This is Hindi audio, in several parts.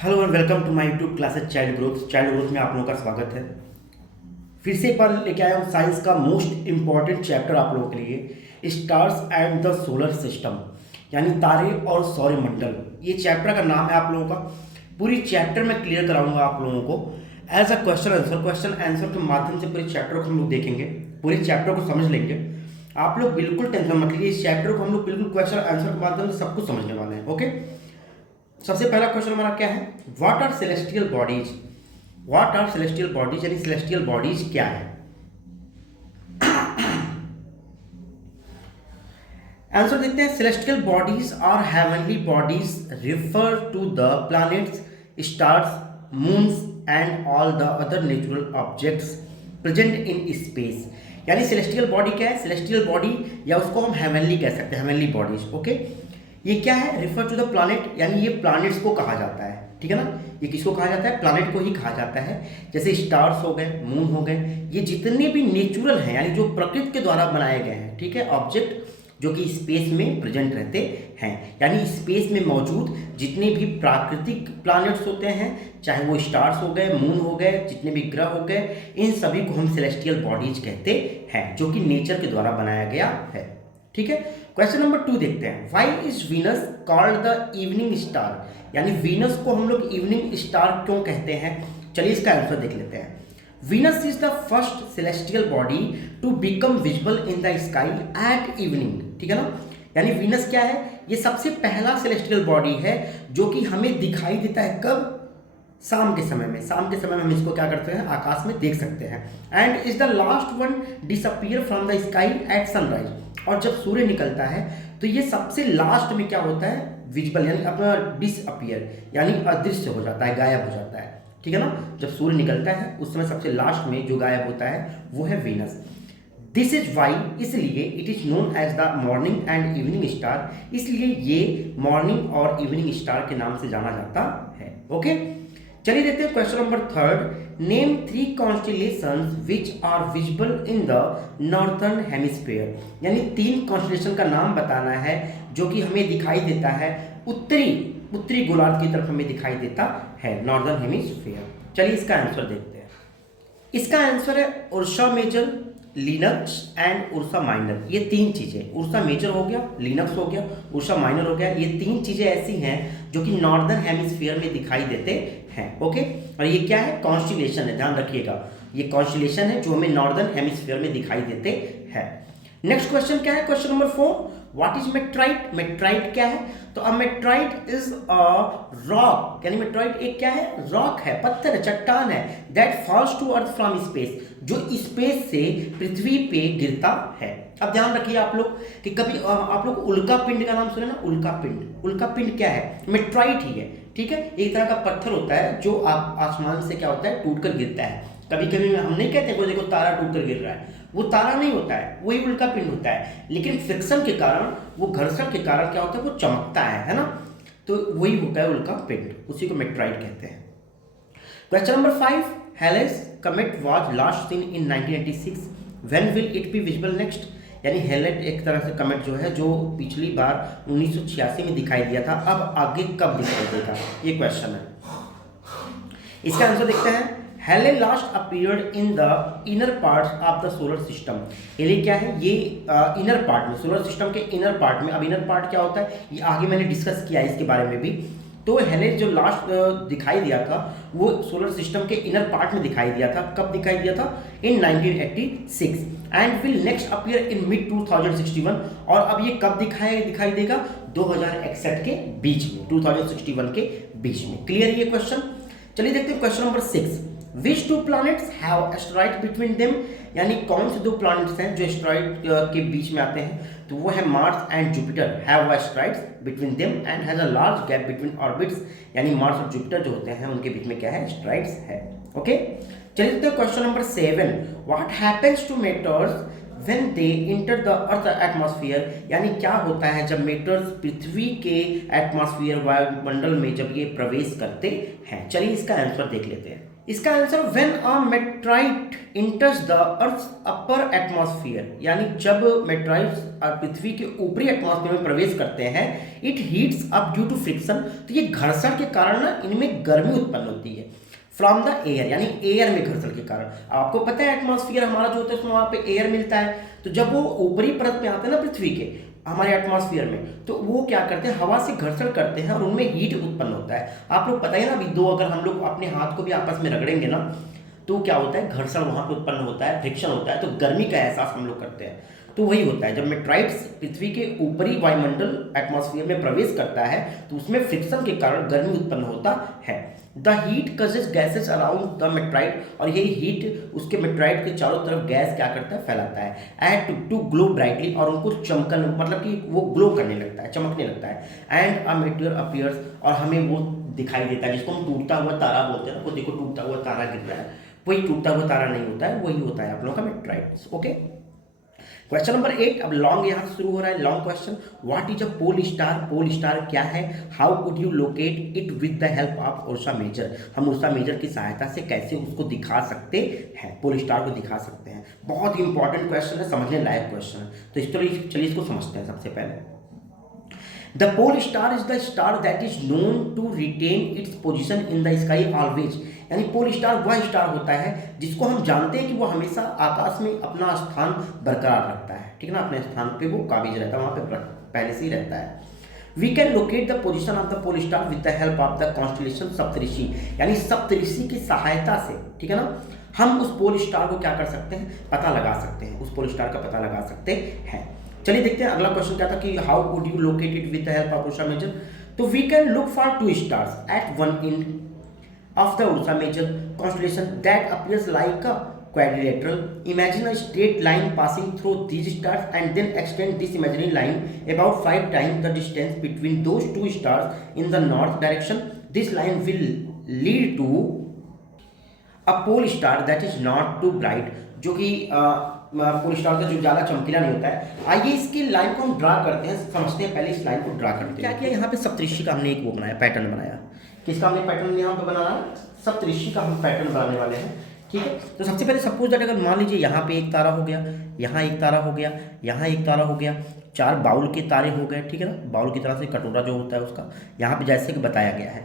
Hello and welcome to my YouTube classes child growth में आप लोगों का स्वागत है। फिर से एक बार लेके आया हूँ साइंस का मोस्ट इंपॉर्टेंट चैप्टर आप लोगों के लिए, stars and the solar system, यानी तारे और सौरमंडल। ये चैप्टर का नाम है आप लोगों का। पूरी चैप्टर में क्लियर कराऊंगा आप लोगों को एज अ क्वेश्चन आंसर के माध्यम से पूरे चैप्टर को हम लोग देखेंगे, पूरे चैप्टर को समझ लेंगे। आप लोग बिल्कुल टेंशन मत लीजिए, इस चैप्टर को हम लोग बिल्कुल क्वेश्चन आंसर के माध्यम से सब कुछ समझने वाले हैं। ओके, सबसे पहला क्वेश्चन हमारा क्या है, what are celestial bodies. What are celestial bodies यानी सेलेस्टियल बॉडीज क्या है। आंसर देखते हैं। Celestial bodies are heavenly bodies refer to the planets, stars, moons and all the other natural objects present in space. यानी सेलेस्टियल बॉडी क्या है, सेलेस्टियल बॉडी या उसको हम हेवनली कह सकते हैं, हेवनली बॉडीज। ओके, ये क्या है, रिफर टू द प्लैनेट, यानी ये प्लैनेट्स को कहा जाता है। ठीक है ना, ये किसको कहा जाता है, प्लैनेट को ही कहा जाता है। जैसे स्टार्स हो गए, मून हो गए, ये जितने भी नेचुरल हैं यानी जो प्रकृति के द्वारा बनाए गए हैं, ठीक है, ऑब्जेक्ट जो कि स्पेस में प्रेजेंट रहते हैं, यानी स्पेस में मौजूद जितने भी प्राकृतिक प्लैनेट्स होते हैं, चाहे वो स्टार्स हो गए, मून हो गए, जितने भी ग्रह हो गए, इन सभी को हम सेलेस्टियल बॉडीज कहते हैं, जो कि नेचर के द्वारा बनाया गया है। ठीक है, क्वेश्चन नंबर 2 देखते हैं। Why is Venus called the evening star, यानी वीनस को हम लोग इवनिंग स्टार क्यों कहते हैं। चलिए इसका आंसर देख लेते हैं। Venus is the first celestial body to become visible in the sky at evening. ठीक है ना, यानी वीनस क्या है, ये सबसे पहला सेलेस्टियल बॉडी है जो कि हमें दिखाई देता है कब, शाम के समय में। शाम के समय में हम इसको क्या करते हैं, आकाश में देख सकते हैं। And is the last one disappear from the sky at sunrise, और जब सूर्य निकलता है तो ये सबसे लास्ट में क्या होता है, विजिबल, यानी अपना डिसअपियर यानी अदृश्य हो जाता है, गायब हो जाता है। ठीक है ना, जब सूर्य निकलता है उस समय सबसे लास्ट में जो गायब होता है वो है वीनस। दिस इज वाई, इसलिए it is known as the morning and evening star, इसलिए ये मॉर्निंग और इवनिंग स्टार के नाम से जाना जाता है। ओके, चलिए देखते हैं question number 3। Name 3 constellations which are visible in the northern hemisphere, यानी 3 कॉन्स्टेलेशन का नाम बताना है जो कि हमें दिखाई देता है उत्तरी गोलार्ध की तरफ हमें दिखाई देता है, नॉर्दर्न हेमिस्फीयर। चलिए इसका आंसर देखते हैं। इसका आंसर है Ursa Major, Lynx and Ursa Minor. ये 3 चीजें, उर्सा मेजर हो गया, लिनक्स हो गया, उर्सा माइनर हो गया, ये 3 चीजें ऐसी हैं जो कि नॉर्दर्न हेमिस्फीयर में दिखाई देते हैं। ओके, और ये क्या है, कॉन्स्टिलेशन है, ध्यान रखिएगा, ये कॉन्स्टिलेशन है जो हमें नॉर्दर्न हेमिस्फीयर में दिखाई देते हैं। नेक्स्ट क्वेश्चन क्या है, क्वेश्चन नंबर 4। व्हाट इज मेट्राइट, मेट्राइट क्या है, तो अ मेट्राइट इज अ रॉक, यानी मेट्राइट एक क्या है, रॉक है, पत्थर है, चट्टान है, that falls to earth from space, जो स्पेस से पृथ्वी पे गिरता है। अब ध्यान रखिए आप लोग कि कभी आप लोग उल्का पिंड का नाम सुने ना, उल्का पिंड, उल्का पिंड क्या है, मेट्राइट ही है। ठीक है, एक तरह का पत्थर होता है जो आसमान से क्या होता है, टूटकर गिरता है। कभी कभी हम नहीं कहते कोई देखो तारा टूटकर गिर रहा है, वो तारा नहीं होता है, वही उल्का पिंड होता है, लेकिन फ्रिक्शन के कारण, वो घर्षण के कारण क्या होता है, वो चमकता है ना, तो वही होता है उल्का पिंड, उसी को मेट्राइट कहते हैं। Question number 5। Halley's comet was last seen in 1986, when will it be visible next, यानी हेलेट एक तरह से कमेट जो है, जो पिछली बार 1986 में दिखाई दिया था, अब आगे कब दिखाई देगा, ये क्वेश्चन है। इसका आंसर देखते हैं। हेले last appeared in the inner parts of the solar system. हेले क्या है, ये इनर पार्ट में, सोलर सिस्टम के इनर पार्ट में। अब इनर पार्ट क्या होता है, ये आगे मैंने डिस्कस किया है इसके बारे में भी। तो हेले जो लास्ट दिखाई दिया था वो सोलर सिस्टम के इनर पार्ट में दिखाई दिया था। कब दिखाई दिया था, इन 1986, and will next appear in mid 2061, और अब ये कब दिखाई देगा, 2061 के बीच में, 2061 के बीच में। क्लियर ये क्वेश्चन। चलिए देखते हैं question number 6। Which 2 planets have asteroid between them, यानी कौन से 2 प्लैनेट्स हैं जो एस्टेरॉइड के बीच में आते हैं, तो वो है Mars and Jupiter, have asteroids between them and has a large gap between orbits, यानी मार्स और जुपिटर जो होते हैं उनके बीच में क्या है, एस्टेरॉइड्स है। ओके, चलिए देखते हैं question number 7। What happens to meteors when they enter the earth atmosphere, यानी क्या होता है जब मेटर्स पृथ्वी के एटमॉस्फेयर, वायुमंडल में जब ये प्रवेश करते हैं। चलिए इसका आंसर देख लेते हैं। इसका answer when a meteorite enters the earth upper atmosphere, यानी जब मेट्राइट्स पृथ्वी के ऊपरी एटमॉस्फेयर में प्रवेश करते हैं, it heats up due to friction, तो ये घर्षण के कारण ना इनमें गर्मी उत्पन्न होती है फ्रॉम द एयर, यानी एयर में घर्षण के कारण। आपको पता है एटमॉस्फेयर हमारा जो होता है उसमें वहाँ पे एयर मिलता है, तो जब वो ऊपरी परत में आते हैं ना पृथ्वी के हमारे एटमॉस्फेयर में, तो वो क्या करते हैं, हवा से घर्षण करते हैं और उनमें हीट उत्पन्न होता है। आप लोग पता ही ना, अभी दो अगर हम लोग अपने हाथ को भी आपस में रगड़ेंगे ना, तो क्या होता है, घर्षण वहाँ पे उत्पन्न होता है, फ्रिक्शन होता है, तो गर्मी का एहसास हम लोग करते हैं। तो वही होता है, जब मेट्राइट्स पृथ्वी के ऊपरी वायुमंडल एटमॉस्फेयर में प्रवेश करता है, तो उसमें फ्रिक्शन के कारण गर्मी उत्पन्न होता है। The heat causes gases around the meteorite, और यही हीट उसके मेट्राइट के चारों तरफ गैस क्या करता है, फैलाता है, एंड टू ग्लो ब्राइटली, और उनको चमकन, मतलब कि वो ग्लो करने लगता है, चमकने लगता है, एंड अ मेटियर अपीयर्स, और हमें वो दिखाई देता है जिसको हम टूटता हुआ तारा बोलते हैं ना, वो देखो टूटता हुआ तारा गिर रहा है, वही टूटता हुआ तारा नहीं होता है, वही होता है आप लोगों का मेट्राइट्स। ओके, क्वेश्चन नंबर 8, अब लॉन्ग यहाँ से शुरू हो रहा है, long question. What is a pole star, pole star क्या है, how could you locate it with the help of Ursa Major, हम उर्सा मेजर की सहायता से कैसे उसको दिखा सकते हैं, पोल स्टार को दिखा सकते हैं। बहुत ही इंपॉर्टेंट क्वेश्चन है, समझने लायक क्वेश्चन है, तो इस तरह चलिए इसको समझते हैं। सबसे पहले the pole star is the star that is known to retain its position in the sky always, यानी पोल स्टार वह स्टार होता है जिसको हम जानते हैं कि वो हमेशा आकाश में अपना स्थान बरकरार रखता है, ठीक है ना, अपने स्थान पे वो काबिज रहता है, वहाँ पे पहले से ही रहता है। We can locate the position of the pole star with the help of the constellation Saptarishi, यानी सप्तऋषि की सहायता से, ठीक है ना, हम उस पोल स्टार को क्या कर सकते हैं, पता लगा सकते हैं, उस पोल स्टार का पता लगा सकते हैं। चलिए देखते हैं अगला क्वेश्चन क्या था कि how would you locate it with the help of Ursa Major. तो we can look for two stars at one end of the Ursa Major constellation that appears like a quadrilateral. Imagine a straight line passing through these stars and then extend this imaginary line about 5 times the distance between those two stars in the north direction. This line will lead to a pole star that is not too bright, जो कि पोल स्टार का जो ज़्यादा चमकीला नहीं होता है। आइए इसकी लाइन को हम ड्रा करते हैं, समझते हैं पहले इस लाइन को ड्रा करते हैं। क्या किया, यहाँ पे सप्तऋषि का हमने एक वो बनाया, पैटर्न बनाया। किसका हमने पैटर्न यहाँ पे बनाना, सप्तऋषि का हम पैटर्न बनाने वाले हैं, ठीक है। तो सबसे पहले सपोज दैट अगर मान लीजिए यहाँ पे एक तारा हो गया, यहाँ एक तारा हो गया, यहाँ एक तारा हो गया, 4 बाउल के तारे हो गए, ठीक है ना, बाउल की तरह से कटोरा जो होता है उसका, यहाँ पे जैसे कि बताया गया है।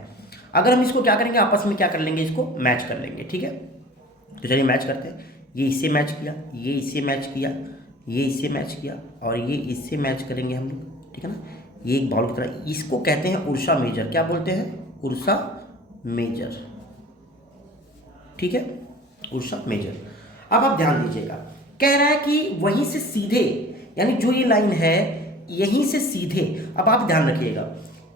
अगर हम इसको क्या करेंगे, आपस में क्या कर लेंगे, इसको मैच कर लेंगे, ठीक है। तो चलिए मैच करते हैं, ये इससे मैच किया, ये इससे मैच किया, ये इससे मैच किया, और ये इससे मैच करेंगे हम लोग, ठीक है ना। ये एक बाउल की तरह, इसको कहते हैं उर्सा मेजर, क्या बोलते हैं, उर्सा मेजर, ठीक है, उर्सा मेजर। अब आप ध्यान दीजिएगा, कह रहा है कि वहीं से सीधे, यानी जो ये लाइन है यहीं से सीधे, अब आप ध्यान रखिएगा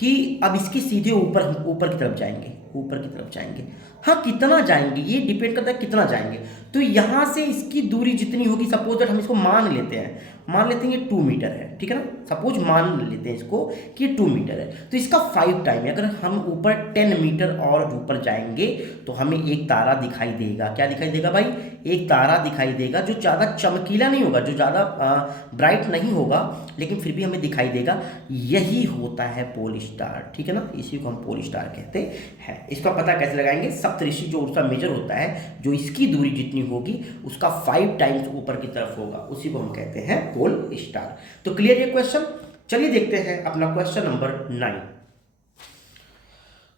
कि अब इसके सीधे ऊपर ऊपर की तरफ जाएंगे, ऊपर की तरफ जाएंगे। हाँ, कितना जाएंगे ये डिपेंड करता है कितना जाएंगे। तो यहाँ से इसकी दूरी जितनी होगी, सपोज दैट हम इसको मान लेते हैं ये 2 मीटर है, ठीक है ना, सपोज मान लेते हैं इसको कि 2 मीटर है, तो इसका 5 टाइम है। अगर हम ऊपर 10 मीटर और ऊपर जाएंगे तो हमें एक तारा दिखाई देगा। क्या दिखाई देगा भाई, एक तारा दिखाई देगा, जो ज़्यादा चमकीला नहीं होगा, जो ज़्यादा ब्राइट नहीं होगा, लेकिन फिर भी हमें दिखाई देगा। यही होता है पोल स्टार, ठीक है ना, इसी को हम पोल स्टार कहते हैं। इसका पता कैसे लगाएंगे, सप्तऋषि जो उर्सा मेजर होता है, जो इसकी दूरी जितनी होगी उसका 5 टाइम्स ऊपर की तरफ होगा, उसी को हम कहते हैं पोल स्टार। तो क्लियर ये क्वेश्चन। चलिए देखते हैं अपना क्वेश्चन नंबर 9।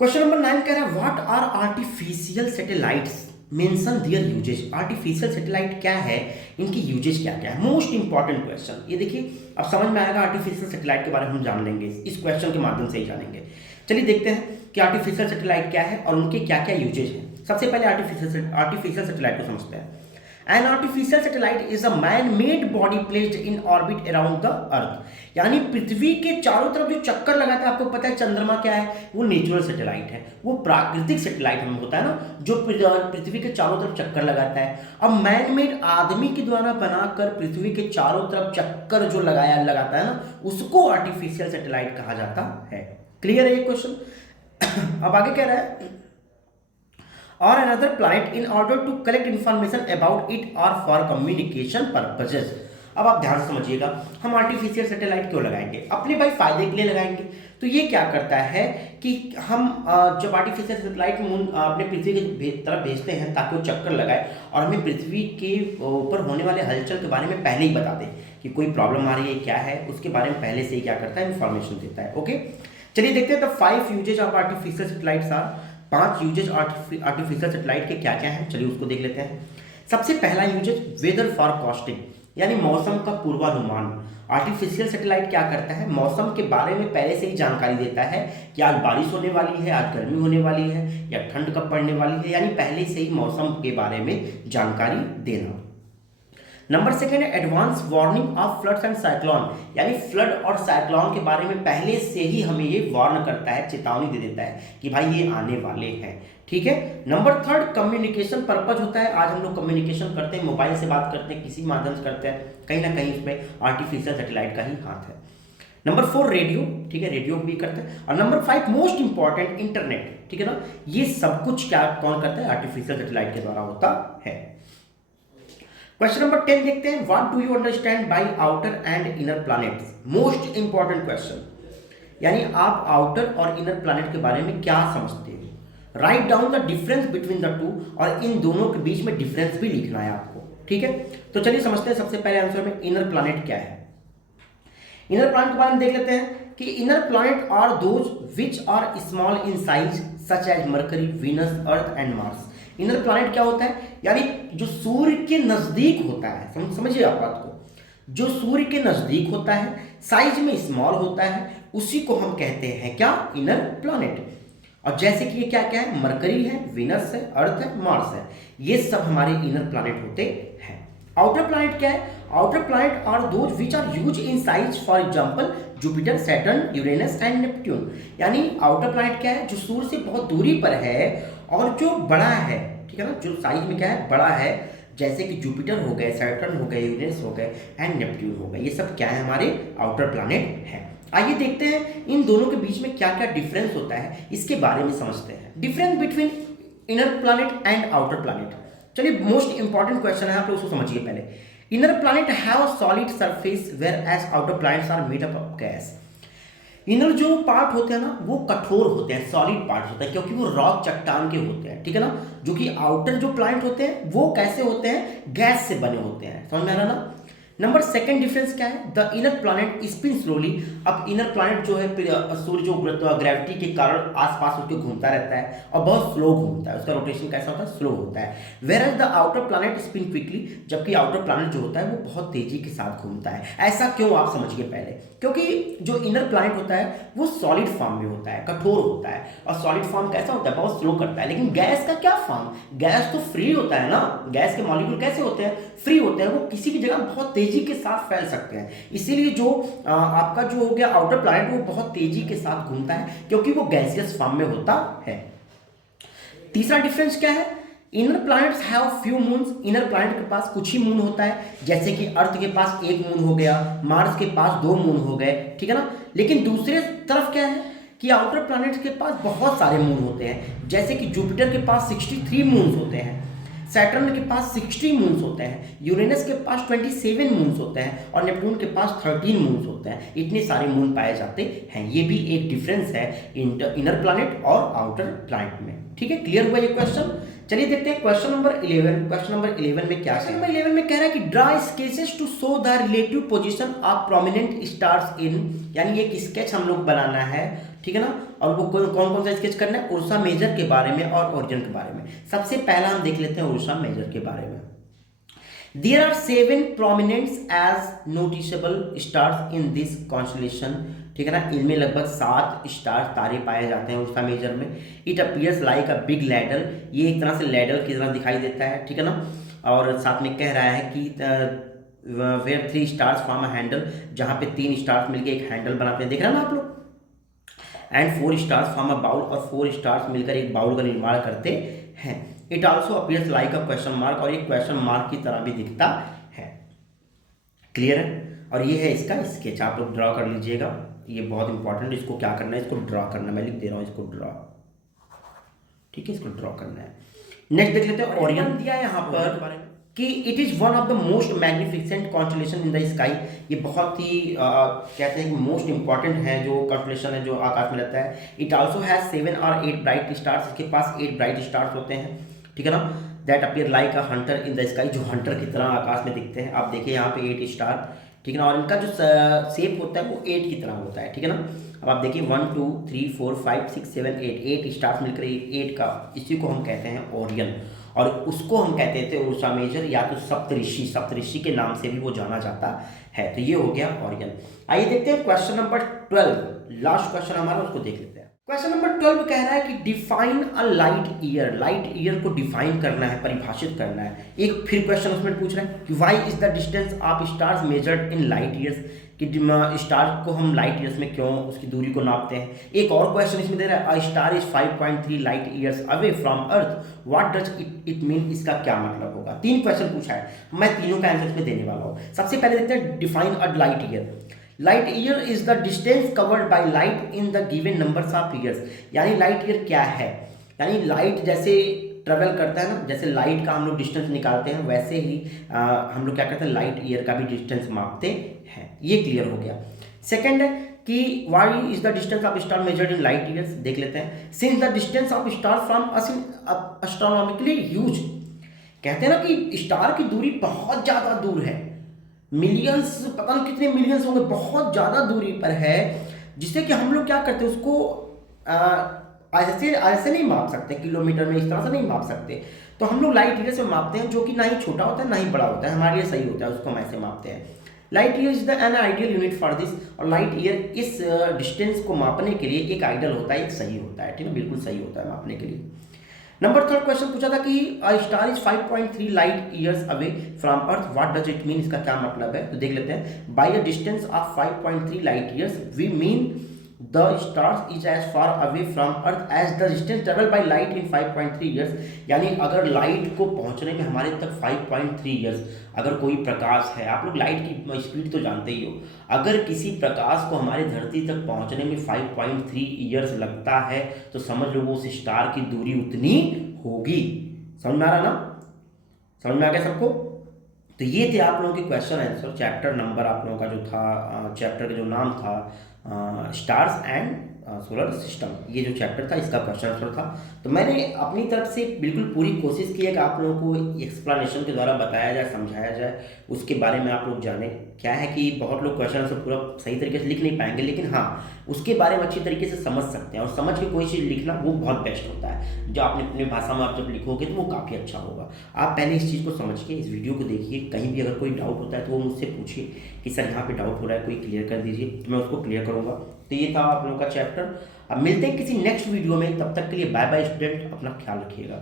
क्वेश्चन नंबर 9 कह रहा है what are artificial satellites, mention their usages. Artificial satellite क्या है, इनकी यूजेज क्या क्या है, मोस्ट इंपॉर्टेंट क्वेश्चन। ये देखिए अब समझ में आएगा, आर्टिफिशियल सैटेलाइट के बारे में हम जान लेंगे, इस क्वेश्चन के माध्यम से ही जानेंगे। चलिए देखते हैं कि आर्टिफिशियल सैटेलाइट क्या है और उनके क्या क्या यूजेज हैं। सबसे पहले आर्टिफिशियल सैटेलाइट को समझते हैं। An artificial satellite is a man-made body placed in orbit around the earth, यानी पृथ्वी के चारों तरफ जो चक्कर लगाता है, आपको पता है चंद्रमा क्या है, वो नेचुरल सैटेलाइट है, वो प्राकृतिक सैटेलाइट हमें होता है ना, जो पृथ्वी के चारों तरफ चक्कर लगाता है। अब मैन मेड आदमी के द्वारा बनाकर पृथ्वी के चारों तरफ चक्कर जो लगाता है ना, उसको आर्टिफिशियल सैटेलाइट कहा जाता है। क्लियर है ये क्वेश्चन। अब आगे कह रहा है or another planet in order to collect information about it or for communication purposes। अब आप ध्यान से समझिएगा, हम आर्टिफिशियल सैटेलाइट क्यों लगाएंगे, अपने भाई फायदे के लिए लगाएंगे। तो ये क्या करता है कि हम जब आर्टिफिशियल सैटेलाइट मून अपने पृथ्वी की तरफ भेजते हैं ताकि वो चक्कर लगाए और हमें पृथ्वी के ऊपर होने वाले हलचल के बारे में पहले ही बता दे कि कोई प्रॉब्लम आ रही है क्या है, उसके बारे में पहले से ही क्या करता है, इन्फॉर्मेशन देता है। ओके, चलिए देखते हैं the 5 usages of artificial satellites are. 5 usages artificial satellite के क्या क्या हैं, चलिए उसको देख लेते हैं। सबसे पहला यूजेज वेदर फॉरकास्टिंग, यानी मौसम का पूर्वानुमान। आर्टिफिशियल सैटेलाइट क्या करता है, मौसम के बारे में पहले से ही जानकारी देता है कि आज बारिश होने वाली है, आज गर्मी होने वाली है, या ठंड कब पड़ने वाली है, यानी पहले से ही मौसम के बारे में जानकारी देना। नंबर सेकेंड है advance warning of floods and cyclone, यानी फ्लड और साइक्लोन के बारे में पहले से ही हमें ये वार्न करता है, चेतावनी दे देता है कि भाई ये आने वाले हैं। ठीक है। नंबर थर्ड कम्युनिकेशन पर्पज होता है। आज हम लोग कम्युनिकेशन करते हैं, मोबाइल से बात करते हैं, किसी माध्यम से करते हैं, कहीं ना कहीं इसमें आर्टिफिशियल सैटेलाइट का ही हाथ है। नंबर 4 रेडियो, ठीक है, रेडियो भी करते हैं। और नंबर 5 मोस्ट इंपॉर्टेंट इंटरनेट, ठीक है ना। ये सब कुछ क्या कौन करता है, आर्टिफिशियल सैटेलाइट के द्वारा होता है। क्वेश्चन नंबर 10 देखते हैं, what do you understand by outer and inner planets. Most important question, यानी आप आउटर और इनर प्लैनेट के बारे में क्या समझते हैं। Write down the difference between the two, और इन दोनों के बीच में डिफरेंस भी लिखना है आपको। ठीक है, तो चलिए समझते हैं सबसे पहले आंसर में इनर प्लैनेट क्या है। इनर प्लैनेट के बारे में देख लेते हैं कि inner planet are those which are small in size such as Mercury, Venus, Earth and Mars. Inner planet क्या होता है, यानी जो सूर्य के नजदीक होता है, समझिए आप बात को, जो सूर्य के नजदीक होता है, साइज में स्मॉल होता है, उसी को हम कहते हैं क्या, इनर प्लैनेट। और जैसे कि ये क्या क्या है, मरकरी है, वीनस है, अर्थ है, मार्स है, ये सब हमारे इनर प्लैनेट होते हैं। आउटर प्लैनेट क्या है, outer planet are those which are huge in size, for example Jupiter, Saturn, Uranus and Neptune. यानी आउटर प्लैनेट क्या है, जो सूर्य से बहुत दूरी पर है और जो बड़ा है, ठीक है ना, जो साइज में क्या है, बड़ा है, जैसे कि जुपिटर हो गए, सैटर्न हो गए, यूरेनस हो गए एंड नेपट्यून हो गए, ये सब क्या है, हमारे आउटर प्लैनेट है। आइए देखते हैं इन दोनों के बीच में क्या क्या डिफरेंस होता है, इसके बारे में समझते हैं। Difference between inner planet and outer planet. चलिए मोस्ट इंपॉर्टेंट क्वेश्चन है, आप लोग उसको समझिए पहले। Inner planet have solid surface whereas outer planets are made up of gas. Inner जो पार्ट होते हैं ना, वो कठोर होते हैं, सॉलिड पार्ट होते हैं, क्योंकि वो रॉक चट्टान के होते हैं, ठीक है ना। जो कि आउटर जो प्लैनेट होते हैं वो कैसे होते हैं, गैस से बने होते हैं, समझ में आ रहा ना। नंबर सेकंड डिफरेंस क्या है, the inner planet spin slowly. अब इनर प्लैनेट जो है सूर्य जो ग्रेविटी के कारण आसपास उसके घूमता रहता है और बहुत स्लो घूमता है, उसका रोटेशन कैसा होता है, स्लो होता है। Whereas the outer planet spin quickly, जबकि आउटर प्लैनेट जो होता है वो बहुत तेजी के साथ घूमता है। ऐसा क्यों, आप समझिए पहले, क्योंकि जो इनर प्लैनेट होता है वो सॉलिड फॉर्म में होता है, कठोर होता है, और सॉलिड फॉर्म कैसा होता है, बहुत स्लो करता है। लेकिन गैस का क्या फॉर्म, गैस तो फ्री होता है ना, गैस के मॉलिक्यूल कैसे होते हैं, फ्री होते हैं, वो किसी भी जगह बहुत तेजी के साथ फैल सकते हैं। इसीलिए जो आपका जो हो गया आउटर प्लैनेट, वो बहुत तेजी के साथ घूमता है, क्योंकि वो गैसियस फॉर्म में होता है। तीसरा डिफरेंस क्या है, inner planets have few moons. Inner planet के पास कुछ ही मून होता है, जैसे कि अर्थ के पास एक मून हो गया, मार्स के पास 2 मून हो गए, ठीक है ना। लेकिन दूसरे तरफ क्या है कि आउटर प्लैनेट्स के पास बहुत सारे मून होते हैं, जैसे कि जुपिटर के पास 63 मून्स होते हैं, सैटर्न के पास 60 मून्स होते हैं, यूरेनस के पास 27 मून्स होते हैं, और नेपट्यून के पास 13 मून्स होते हैं। इतने सारे मून पाए जाते हैं। ये भी एक डिफरेंस है इनर प्लैनेट और आउटर प्लैनेट में। ठीक है, क्लियर हुआ ये क्वेश्चन। चलिए देखते हैं क्वेश्चन नंबर 11। क्वेश्चन नंबर 11 में क्या है, नंबर 11 में कह रहा है कि draw sketches to show the relative position of prominent stars in, यानी एक स्केच हम लोग बनाना है, ठीक है ना। और वो कौन कौन सा स्केच करना है, उर्सा मेजर के बारे में और ओरिजिन के बारे में। सबसे पहला हम देख लेते हैं उर्सा मेजर के बारे में। There are 7 prominent as noticeable stars in this constellation, ठीक है ना। इनमें लगभग 7 स्टार तारे पाए जाते हैं उर्सा मेजर में। It appears like a big ladder, ये एक तरह से लैडर की तरह दिखाई देता है, ठीक है ना। और साथ में कह रहा है कि where 3 stars form a handle, जहाँ पे 3 स्टार्स मिलकर एक हैंडल बनाते हैं, देख रहे हैं ना आप लोग। And 4 stars form a bowl, और 4 स्टार्स मिलकर एक बाउल का निर्माण करते हैं। It also appears like a question mark, और एक क्वेश्चन मार्क की तरह भी दिखता है। क्लियर है। और ये है इसका स्केच, आप लोग ड्रॉ कर लीजिएगा, ये बहुत इंपॉर्टेंट। इसको क्या करना है, इसको ड्रॉ करना है, मैं लिख दे रहा हूँ इसको ड्रॉ, ठीक है, इसको ड्रॉ करना है। नेक्स्ट देख लेते हैं ओरियन दिया है यहाँ पर, कि it is one of the most magnificent constellation in the sky. ये बहुत ही कहते हैं कि मोस्ट इंपॉर्टेंट है जो कॉन्स्टलेशन है जो आकाश में रहता है। इट आल्सो हैज 7 और 8 ब्राइट स्टार्स, इसके पास 8 ब्राइट स्टार्स होते हैं, ठीक है ना। That appear like a Hunter in the sky, जो हंटर की तरह आकाश में दिखते हैं। आप देखिए यहाँ पे 8 स्टार, ठीक है ना, और इनका जो शेप होता है वो 8 की तरह होता है, ठीक है ना। अब आप देखिए 1 2 3 4 5 6 7 8 स्टार्स मिलकर 8 का, इसी को हम कहते हैं ओरियन, और उसको हम कहते थे उर्सा मेजर या तो सप्तऋषि, सप्तऋषि के नाम से भी वो जाना जाता है। तो ये हो गया ओरियन। आइए देखते हैं क्वेश्चन नंबर 12, लास्ट क्वेश्चन हमारा, उसको देख लेते हैं। क्वेश्चन नंबर 12 कह रहा है कि define a light year, light year को डिफाइन करना है, परिभाषित करना है। एक फिर क्वेश्चन उसमें पूछ रहा है कि why is the distance of stars measured in light years, कि स्टार को हम लाइट ईयर्स में क्यों उसकी दूरी को नापते हैं। एक और क्वेश्चन इसमें दे रहा है, अ star is 5.3 light years away from earth, what does it mean, इसका क्या मतलब होगा। 3 क्वेश्चन पूछा है, मैं तीनों का आंसर इसमें देने वाला हूँ। सबसे पहले देखते हैं define a light year. Light year is the distance covered by light in the given numbers of years, यानी लाइट ईयर क्या है, यानी लाइट जैसे ट्रेवल करता है ना, जैसे लाइट का हम लोग डिस्टेंस निकालते हैं, वैसे ही हम लोग क्या करते हैं, लाइट ईयर का भी डिस्टेंस मापते हैं। ये क्लियर हो गया। सेकंड है कि why is the distance of star measured in light years, देख लेते हैं। Since the distance of star from us astronomically huge, कहते हैं ना कि स्टार की दूरी बहुत ज़्यादा दूर है, मिलियंस, पता नहीं कितने मिलियंस होंगे, बहुत ज़्यादा दूरी पर है, जिससे कि हम लोग क्या करते हैं उसको ऐसे नहीं माप सकते, किलोमीटर में इस तरह से नहीं माप सकते। तो हम लोग लाइट ईयर से मापते हैं, जो कि ना ही छोटा होता है ना ही बड़ा होता है, हमारे लिए सही होता है, उसको हम ऐसे मापते हैं। Light year is the an ideal unit for this, और लाइट ईयर इस डिस्टेंस को मापने के लिए एक आइडियल होता है, एक सही होता है, ठीक है, बिल्कुल सही होता है मापने के लिए। नंबर 3 क्वेश्चन पूछा था कि a star is 5.3 light years away from earth, what does it mean, इसका क्या मतलब है। तो देख लेते हैं। By a distance of 5.3 light years we mean the stars is as far away from earth as the distance travel by light in 5.3 years, यानी अगर लाइट को पहुंचने में हमारे तक 5.3 ईयर्स, अगर कोई प्रकाश है, आप लोग लाइट की स्पीड तो जानते ही हो, अगर किसी प्रकाश को हमारे धरती तक पहुंचने में 5.3 ईयर्स लगता है तो समझ लो वो उस स्टार की दूरी उतनी होगी। समझ में आ रहा ना, समझ में आ गया सबको। तो ये थे आप लोगों के क्वेश्चन आंसर। चैप्टर नंबर आप लोगों का जो था, चैप्टर का जो नाम था स्टार्स एंड सोलर सिस्टम, ये जो चैप्टर था इसका क्वेश्चन आंसर था। तो मैंने अपनी तरफ से बिल्कुल पूरी कोशिश की है कि आप लोगों को एक्सप्लेनेशन के द्वारा बताया जाए, समझाया जाए, उसके बारे में आप लोग जाने। क्या है कि बहुत लोग क्वेश्चन आंसर पूरा सही तरीके से लिख नहीं पाएंगे, लेकिन हाँ उसके बारे में अच्छी तरीके से समझ सकते हैं, और समझ के कोई चीज़ लिखना वो बहुत बेस्ट होता है। जो आपने अपनी भाषा में आप जब लिखोगे तो वो काफ़ी अच्छा होगा। आप पहले इस चीज़ को समझ के इस वीडियो को देखिए, कहीं भी अगर कोई डाउट होता है तो वो मुझसे पूछिए कि सर यहाँ पे डाउट हो रहा है, कोई क्लियर कर दीजिए, तो मैं उसको क्लियर करूँगा। तो ये था आप लोगों का चैप्टर। अब मिलते हैं किसी नेक्स्ट वीडियो में, तब तक के लिए बाय बाय स्टूडेंट, अपना ख्याल रखिएगा।